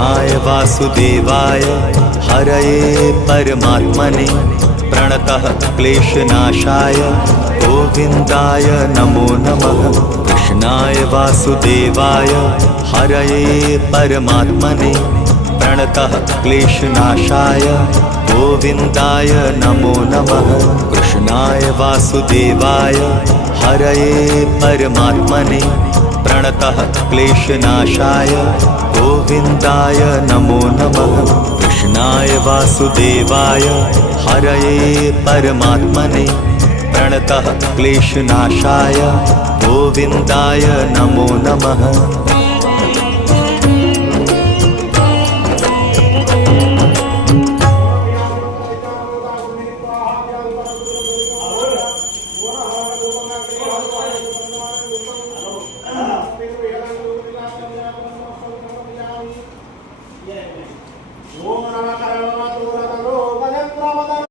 कृष्णाय वासुदेवाय हरये परमात्मने प्रणतः क्लेशनाशाय गोविन्दाय नमो नमः। कृष्णाय वासुदेवाय हरये परमात्मने प्रणतः क्लेशनाशाय गोविन्दाय नमो नमः। कृष्णाय वासुदेवाय हरये परमात्मने प्रणतः क्लेशनाशाय गोविन्दाय नमो नमः। कृष्णाय वासुदेवाय हरये परमात्मने प्रणतः क्लेशनाशाय गोविन्दाय नमो नमः।